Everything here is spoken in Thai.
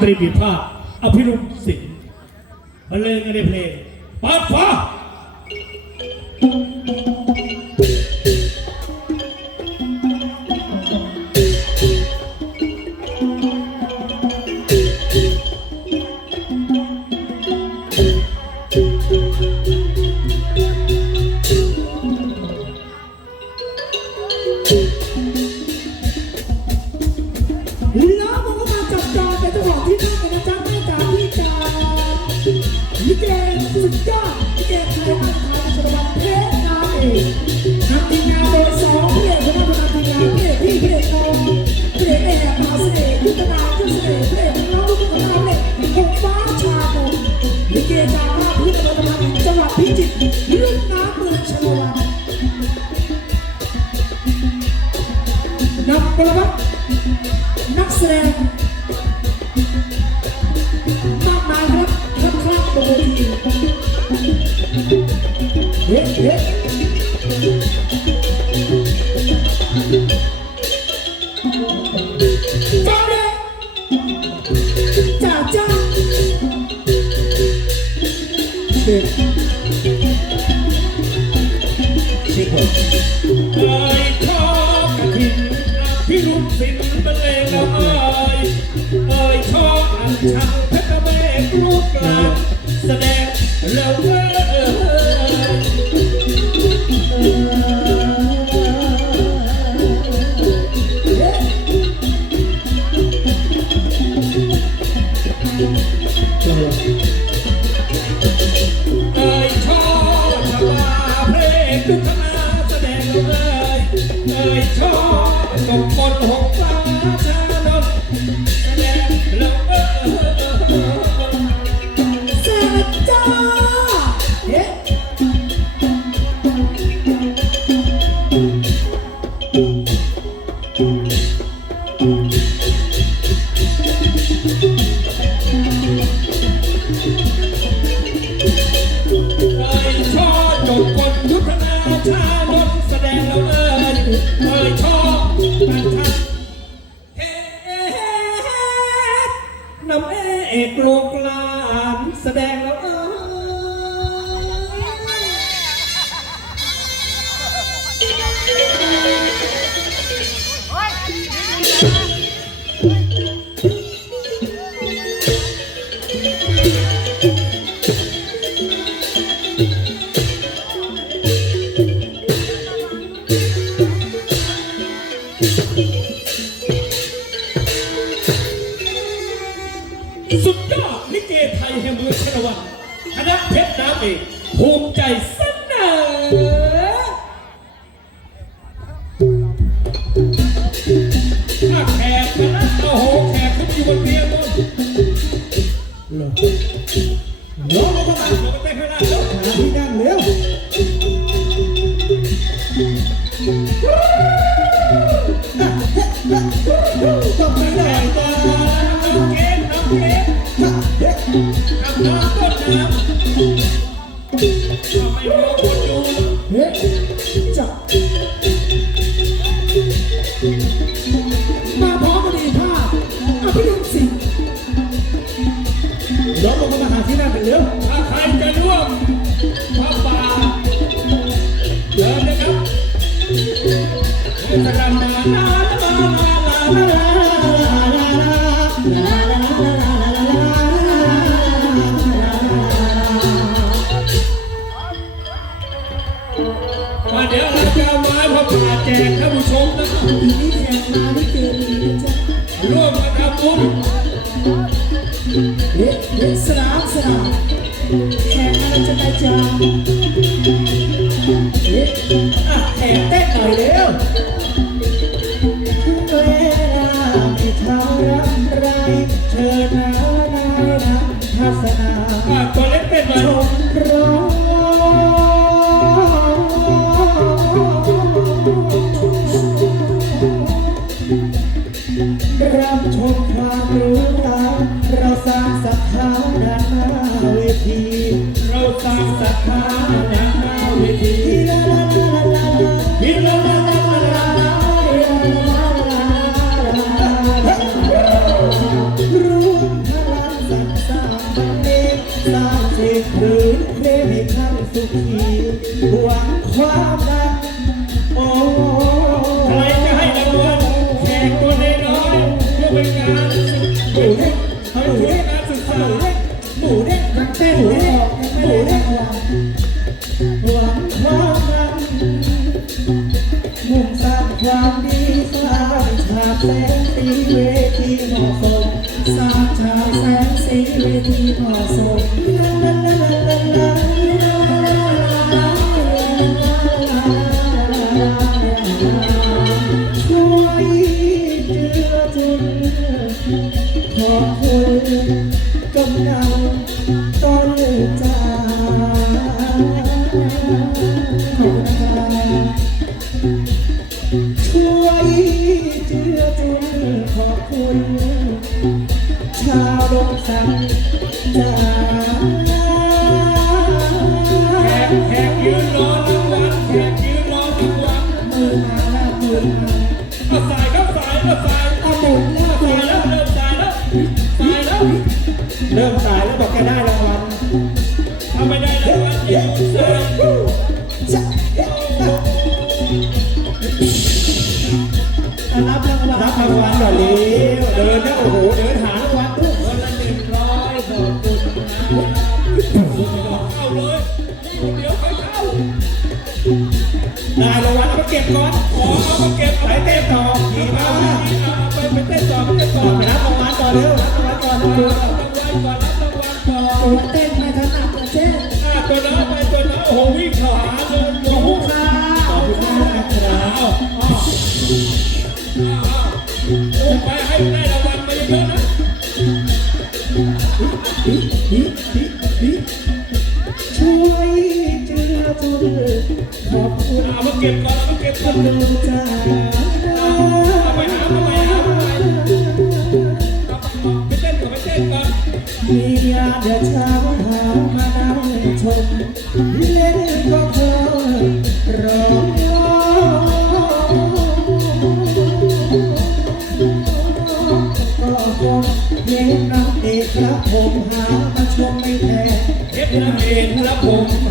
ตรีบีภาพอภิรุมสิงห์บรรเลงในเพลงปาดฟ้า สิบสิบหกไอ้ทองหินพิรุษสินบรรเลงละไอ้ไอ้ทอกันชังเพชรแม่รูปกลางแสดงแล้วเออ คณะเพชรน้ำอีกภูมิใจเสนอถ้าแขกคณะโอ้โหแขกเขาอยู่บนเตียงต้นหลบหลบลงมาหลบไปข้างล่างหาที่นั่งเร็ว จะไม่รู้คนอยู่ เฮ้ยจับ วามรักโอ้ใครจะให้รางแขกตัน้อยๆเเป็นการหมูเด้งหมูเด้งการศึกษาหมูเด้งหมูเด้กเต้มเด้งหมูเด้งหวังความรักมุ่งสร้างความดีสร้างฉากแสงสีเวทีเหมาะสมสร้างฉากแสงสีเวทีเหมาะสม ช่วย รับรางวัลก่อนเดินนะโอ้โหเดินหารางวัลด้วยคนละหนึ่งร้อยขอบคุณนะเข้าเลยเดี๋ยวไปเข้าได้รางวัลเอาเก็บก่อนขอเอามาเก็บไปเต้นต่อดีมาไปไปเต้นต่อไปเต้นต่อไปรับรางวัลก่อนเร็วรับรางวัลก่อนรับตัวรางวัลก่อนรับรางวัลก่อนเต้น อบคุณเอามาเก็บก่อนเอามาเก็บก่อนเอาไปหาเอาไปหาเอาไปไปเต้นก่อนไปเต้นก่อนมียาเดือดเช้าหามานั่งชมเล่นก็เพลินร้องก็คงเย็นน้ำเอกครับผมหามาชมไม่แพ้เก็บน้ำเองแล้วผม